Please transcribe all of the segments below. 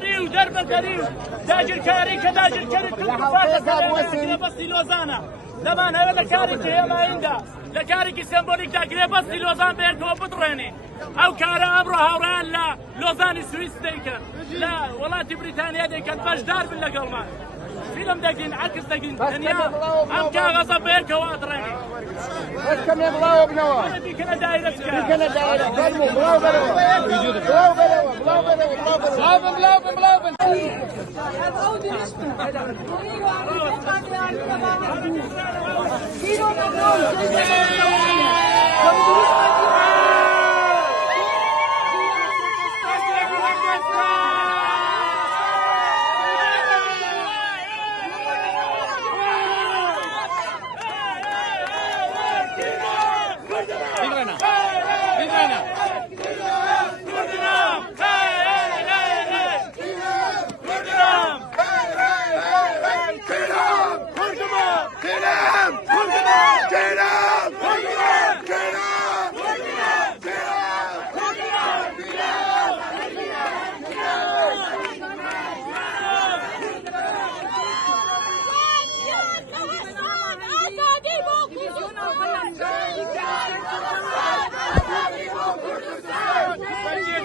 كاري ودرب الكاري داجر كاري كداجر كاري كل فاتك بس لوزانا زمان هذا كاري هي ما عنده لكاري سيمبوليك داكري بس لوزان بيركو بدريني او كارا ابرها ورا لا لوزان سويس ديكر لا والله بريطانيا ديكر باش دار بالله قلمان فيلم دقين عكس دقين دنيا ام كاغصه بيركو ودريني بس كم يبغوا بنوا دي كنا دايره كنا دايره قلبوا بلاو بلاو بلاو بلاو بلاو بلاو بلاو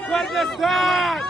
Kurdistan!